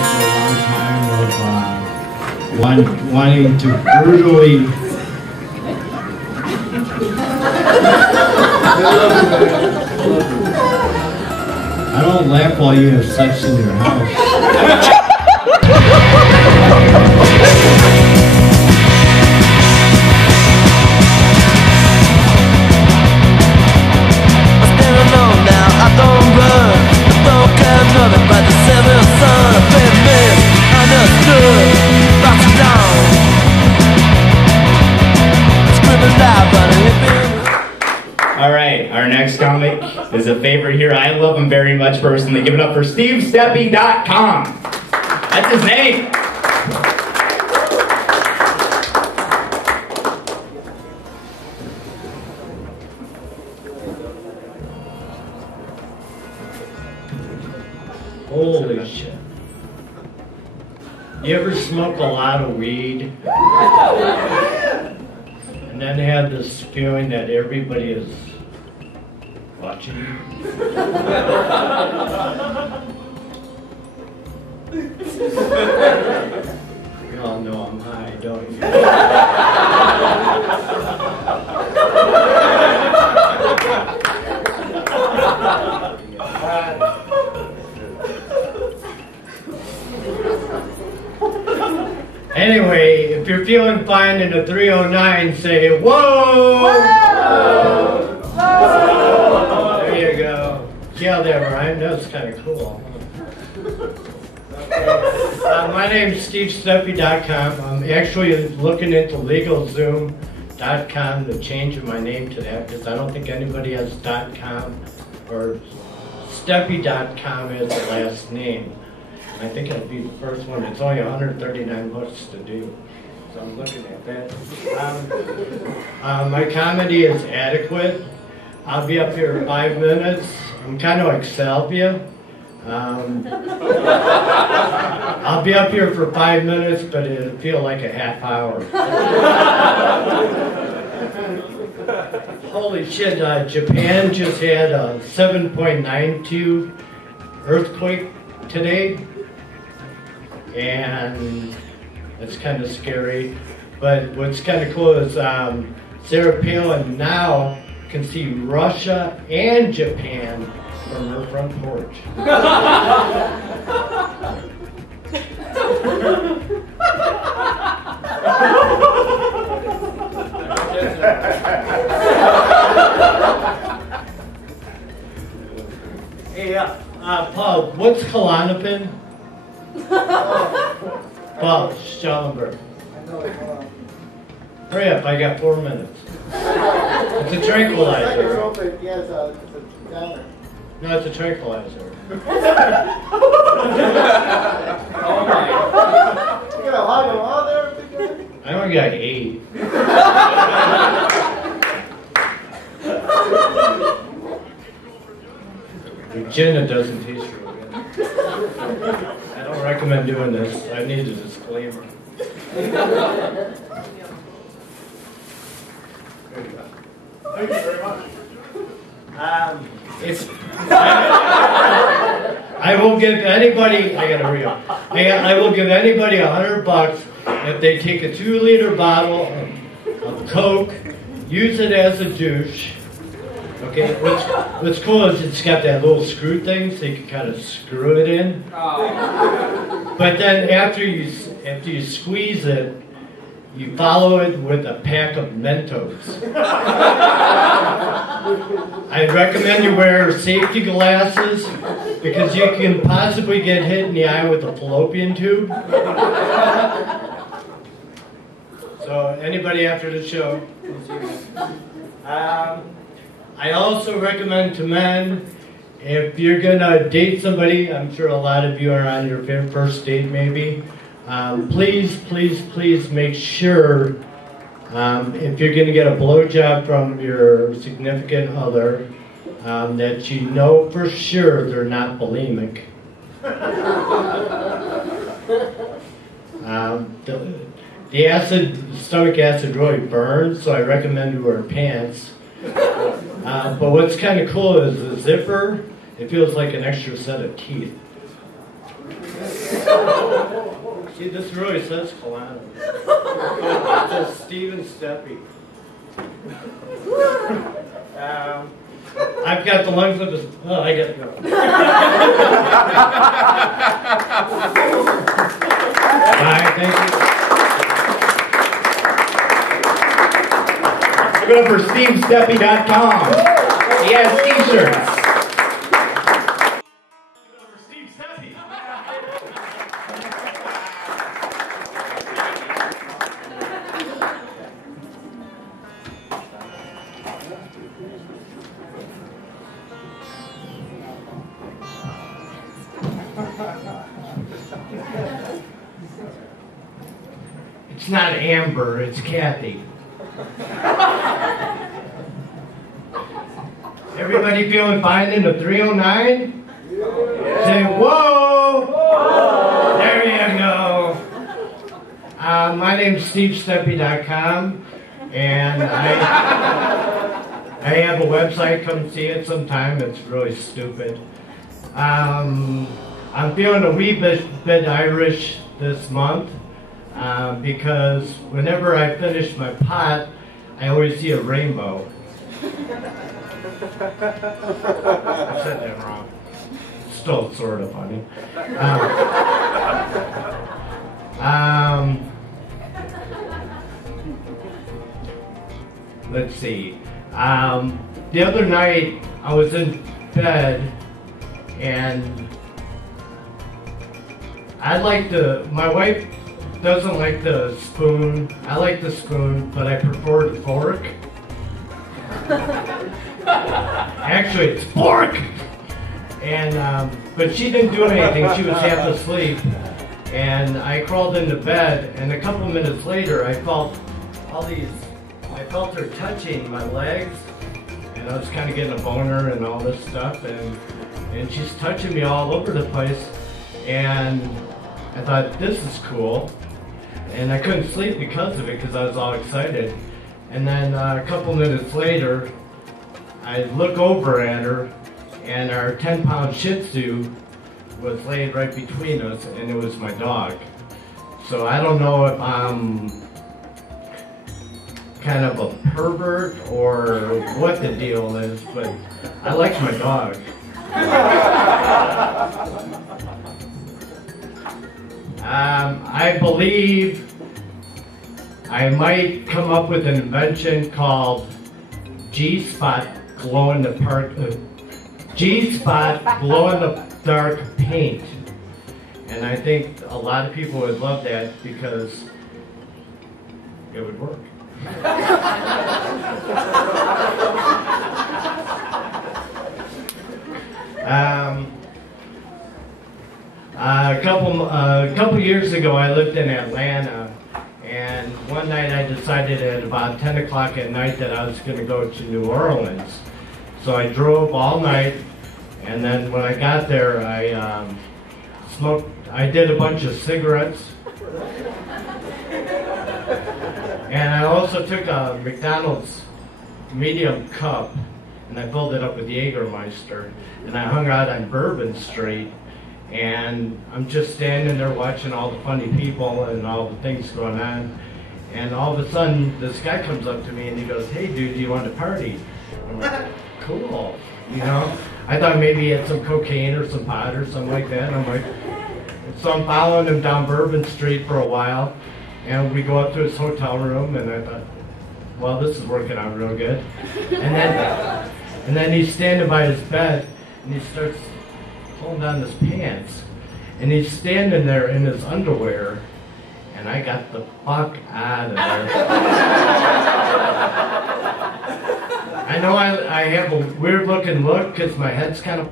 for a long time of wanting to brutally. I don't laugh while you have sex in your house. Alright, our next comic is a favorite here. I love him very much personally. Give it up for Stepe.com. That's his name. Holy shit. You ever smoke a lot of weed? And then have this feeling that everybody is watching you? We all know I'm high, don't you? Anyway, if you're feeling fine in a 309, say, whoa! Whoa! Whoa! There you go. See how that rhymed? That's kind of cool. My name's Stepe.com. I'm actually looking into LegalZoom.com to change my name to that because I don't think anybody has .com or Stepe.com as the last name. I think I'd be the first one. It's only 139 bucks to do, so I'm looking at that. My comedy is adequate. I'll be up here in 5 minutes. I'm kind of like Salvia. I'll be up here for 5 minutes, but it'll feel like a half hour. Holy shit, Japan just had a 7.92 earthquake today. And it's kind of scary, but what's kind of cool is Sarah Palin now can see Russia and Japan from her front porch. Hey, Paul, what's Klonopin? Paul Schellenberg. Hurry up, I got 4 minutes. It's a tranquilizer. Yes, it's a downer. No, it's a tranquilizer. You got a lot of them out there? I only got 8. Regina doesn't taste real good. I don't recommend doing this. I need a disclaimer. Thank you very much. I will give anybody, I gotta hurry up. I will give anybody $100 if they take a 2-liter bottle of Coke, use it as a douche. Okay, what's cool is it's got that little screw thing, so you can kind of screw it in. But then after you squeeze it, you follow it with a pack of Mentos. I recommend you wear safety glasses because you can possibly get hit in the eye with a fallopian tube. So anybody after the show, I also recommend to men, if you're gonna date somebody, I'm sure a lot of you are on your first date maybe, please make sure if you're gonna get a blowjob from your significant other, that you know for sure they're not bulimic. The stomach acid really burns, so I recommend you wear pants. But what's kind of cool is the zipper, it feels like an extra set of teeth. See, this really says Kalana. It says Steven Stepe. I've got the lungs of his. Oh, I get to go. Alright, thank you. Give it up for SteveStepe.com. He has t-shirts. Give it up for Steve Stepe. It's not Amber, it's Kathy. Everybody feeling fine in the 309? Yeah. Say, whoa! Whoa! There you go. My name's SteveStepe.com, and I have a website. Come see it sometime. It's really stupid. I'm feeling a wee bit Irish this month. Because whenever I finish my pot, I always see a rainbow. I said that wrong. Still sort of funny. Let's see. The other night I was in bed and my wife doesn't like the spoon. I like the spoon, but I prefer the fork. Actually, it's fork! And, but she didn't do anything. She was half asleep. And I crawled into bed, and a couple minutes later, I felt her touching my legs, and I was kind of getting a boner and all this stuff, and she's touching me all over the place, and I thought, this is cool. And I couldn't sleep because of it, because I was all excited. And then a couple minutes later, I look over at her, and our 10-pound Shih Tzu was laid right between us, and it was my dog. So I don't know if I'm kind of a pervert or what the deal is, but I like my dog. I believe I might come up with an invention called G-Spot G-Spot glow-in-the-dark paint. And I think a lot of people would love that because it would work. A couple years ago, I lived in Atlanta, and one night I decided at about 10 o'clock at night that I was going to go to New Orleans. So I drove all night, and then when I got there, I did a bunch of cigarettes, and I also took a McDonald's medium cup, and I filled it up with Jägermeister, and I hung out on Bourbon Street. And I'm just standing there watching all the funny people and all the things going on. And all of a sudden, this guy comes up to me and he goes, "Hey dude, do you want to party?" I'm like, cool. You know? I thought maybe he had some cocaine or some pot or something like that. And I'm like, so I'm following him down Bourbon Street for a while. And we go up to his hotel room, and I thought, well, this is working out real good. And then he's standing by his bed, and he starts pulling down his pants, and he's standing there in his underwear, and I got the fuck out of there. I know I have a weird looking look because my head's kind of...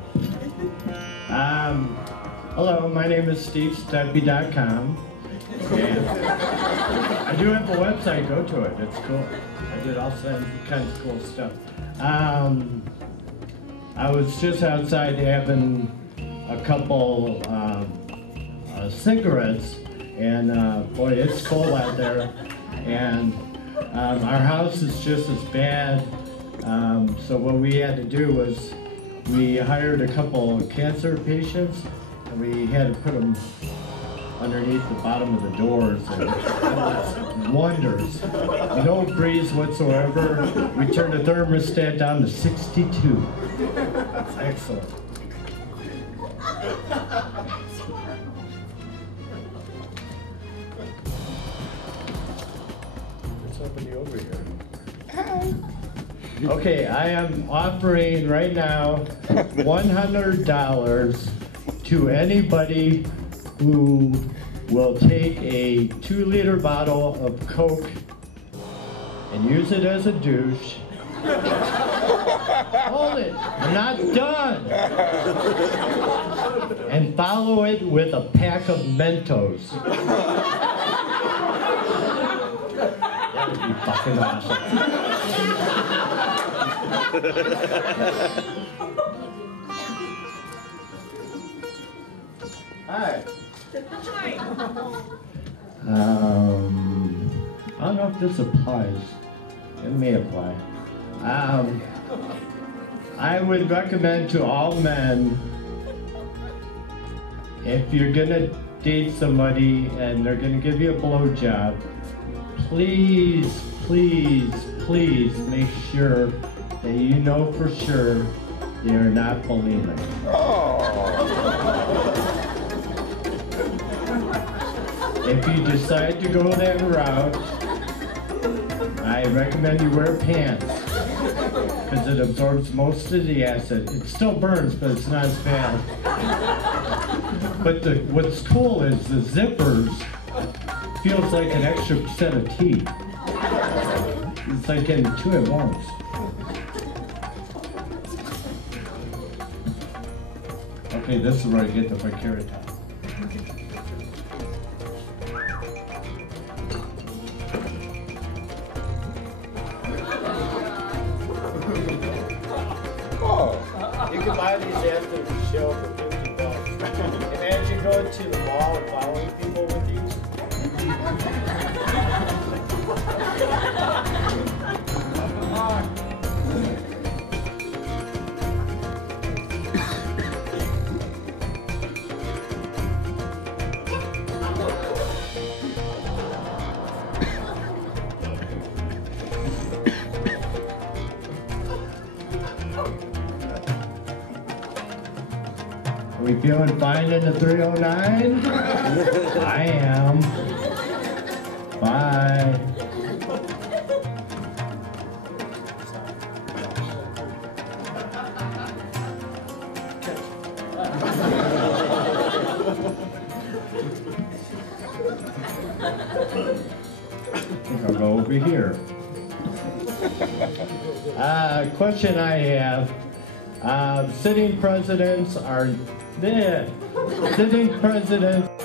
Hello, my name is SteveStepe.com, and I do have a website, go to it, it's cool. I did all kinds of cool stuff. I was just outside having a couple cigarettes, and boy, it's cold out there, and our house is just as bad. So what we had to do was we hired a couple cancer patients, and we had to put them underneath the bottom of the doors and wonders. No breeze whatsoever. We turned the thermostat down to 62. Excellent. There's somebody over here. Okay, I am offering right now $100 to anybody who will take a 2-liter bottle of Coke and use it as a douche. Hold it, I'm not done. And follow it with a pack of Mentos. That would be fucking awesome. Hi. I don't know if this applies. It may apply. I would recommend to all men, if you're gonna date somebody and they're gonna give you a blowjob, please, please, please make sure that you know for sure they are not bulimic. If you decide to go that route, I recommend you wear pants because it absorbs most of the acid. It still burns, but it's not as bad. But what's cool is the zippers feels like an extra set of teeth. It's like getting 2 at once. Okay, this is where I get the carrot top. You can buy these after the show for $50. Imagine going to the mall and following people with these. Are we feeling fine in the 309? I am. Bye. I think I'll go over here. Question I have. Sitting presidents are... Sitting presidents